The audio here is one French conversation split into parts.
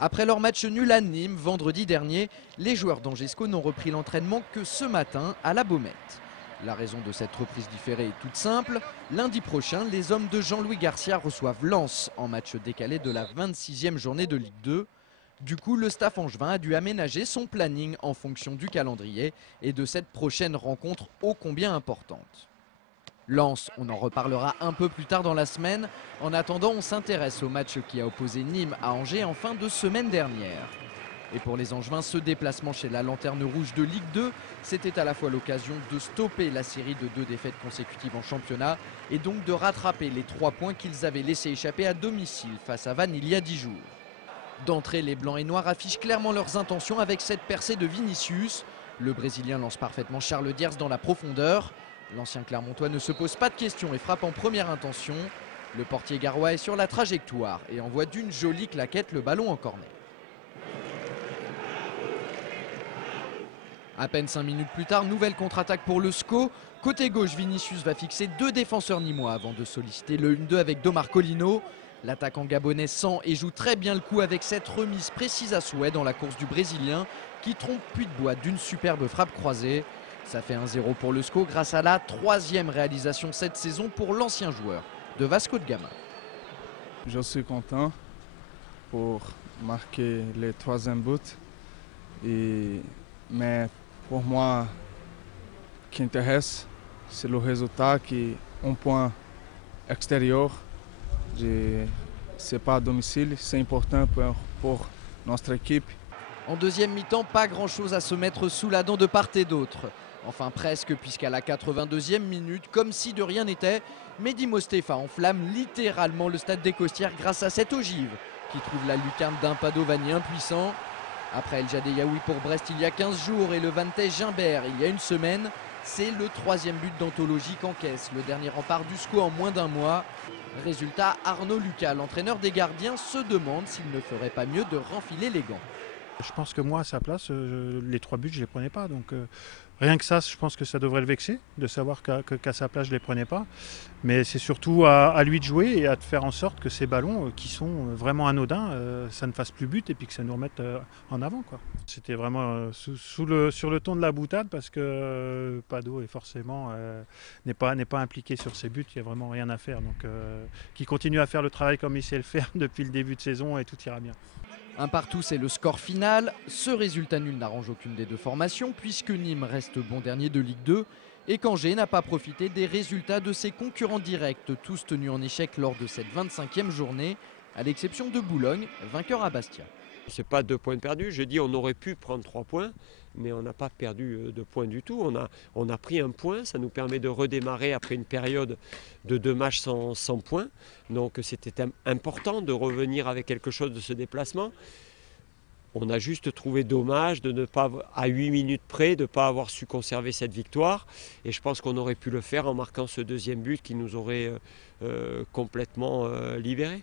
Après leur match nul à Nîmes vendredi dernier, les joueurs d'Angesco n'ont repris l'entraînement que ce matin à la Baumette. La raison de cette reprise différée est toute simple. Lundi prochain, les hommes de Jean-Louis Garcia reçoivent Lens en match décalé de la 26e journée de Ligue 2. Du coup, le staff angevin a dû aménager son planning en fonction du calendrier et de cette prochaine rencontre ô combien importante. Lens, on en reparlera un peu plus tard dans la semaine. En attendant, on s'intéresse au match qui a opposé Nîmes à Angers en fin de semaine dernière. Et pour les Angevins, ce déplacement chez la Lanterne Rouge de Ligue 2, c'était à la fois l'occasion de stopper la série de 2 défaites consécutives en championnat et donc de rattraper les 3 points qu'ils avaient laissé échapper à domicile face à Vannes il y a 10 jours. D'entrée, les Blancs et Noirs affichent clairement leurs intentions avec cette percée de Vinicius. Le Brésilien lance parfaitement Charles Diers dans la profondeur. L'ancien Clermontois ne se pose pas de questions et frappe en première intention. Le portier garrois est sur la trajectoire et envoie d'une jolie claquette le ballon en corner. À peine 5 minutes plus tard, nouvelle contre-attaque pour le SCO. Côté gauche, Vinicius va fixer 2 défenseurs nîmois avant de solliciter le 1-2 avec Domar Colino. L'attaquant gabonais sent et joue très bien le coup avec cette remise précise à souhait dans la course du Brésilien qui trompe Puy-de-Bois d'une superbe frappe croisée. Ça fait 1-0 pour le SCO grâce à la 3e réalisation cette saison pour l'ancien joueur de Vasco de Gama. Je suis content pour marquer le 3e but. Mais pour moi, ce qui intéresse, c'est le résultat qui est un point extérieur. Ce n'est pas à domicile, c'est important pour notre équipe. En deuxième mi-temps, pas grand-chose à se mettre sous la dent de part et d'autre. Enfin presque, puisqu'à la 82e minute, comme si de rien n'était, Mehdi Mostefa enflamme littéralement le stade des Costières grâce à cette ogive qui trouve la lucarne d'un Padovani impuissant. Après El Jadeiaoui pour Brest il y a 15 jours et le Vantais Gimbert il y a une semaine, c'est le 3e but d'anthologie qu'encaisse le dernier rempart du SCO en moins d'un mois. Résultat, Arnaud Lucas, l'entraîneur des gardiens, se demande s'il ne ferait pas mieux de renfiler les gants. Je pense que moi, à sa place, les 3 buts, je ne les prenais pas. Donc rien que ça, je pense que ça devrait le vexer de savoir qu'à sa place, je ne les prenais pas. Mais c'est surtout à lui de jouer et à de faire en sorte que ces ballons, qui sont vraiment anodins, ça ne fasse plus but et puis que ça nous remette en avant, quoi. C'était vraiment sur le ton de la boutade parce que Pado est forcément n'est pas impliqué sur ses buts. Il n'y a vraiment rien à faire. Donc qu'il continue à faire le travail comme il sait le faire depuis le début de saison et tout ira bien. Un partout, c'est le score final. Ce résultat nul n'arrange aucune des deux formations puisque Nîmes reste bon dernier de Ligue 2 et qu'Angers n'a pas profité des résultats de ses concurrents directs, tous tenus en échec lors de cette 25e journée, à l'exception de Boulogne, vainqueur à Bastia. Ce n'est pas 2 points perdus, je dis on aurait pu prendre 3 points, mais on n'a pas perdu de points du tout. On a pris un point, ça nous permet de redémarrer après une période de 2 matchs sans points. Donc c'était important de revenir avec quelque chose de ce déplacement. On a juste trouvé dommage de ne pas, à 8 minutes près, de ne pas avoir su conserver cette victoire. Et je pense qu'on aurait pu le faire en marquant ce 2e but qui nous aurait complètement libérés.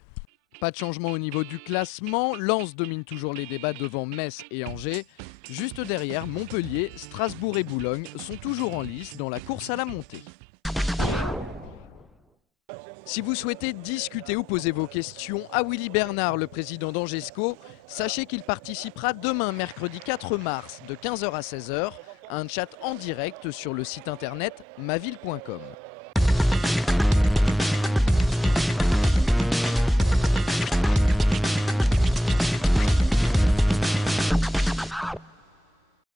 Pas de changement au niveau du classement, Lens domine toujours les débats devant Metz et Angers. Juste derrière, Montpellier, Strasbourg et Boulogne sont toujours en lice dans la course à la montée. Si vous souhaitez discuter ou poser vos questions à Willy Bernard, le président d'Angesco, sachez qu'il participera demain, mercredi 4 mars, de 15h à 16h, à un chat en direct sur le site internet maville.com.